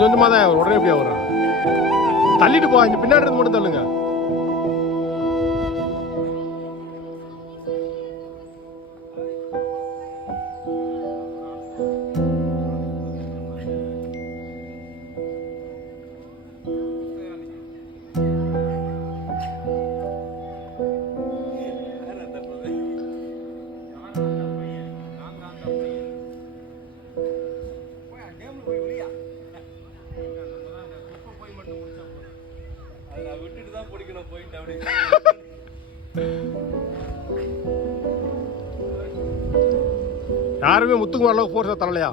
கொஞ்சம் கொஞ்சமா தான் உடனே எப்படியா வரும். தள்ளிட்டு போ, இங்க பின்னாடி இருந்து மட்டும் தள்ளுங்க. யாருமே முத்துக்குமார் அளவுக்கு ஃபோர்ஸா தரலையா?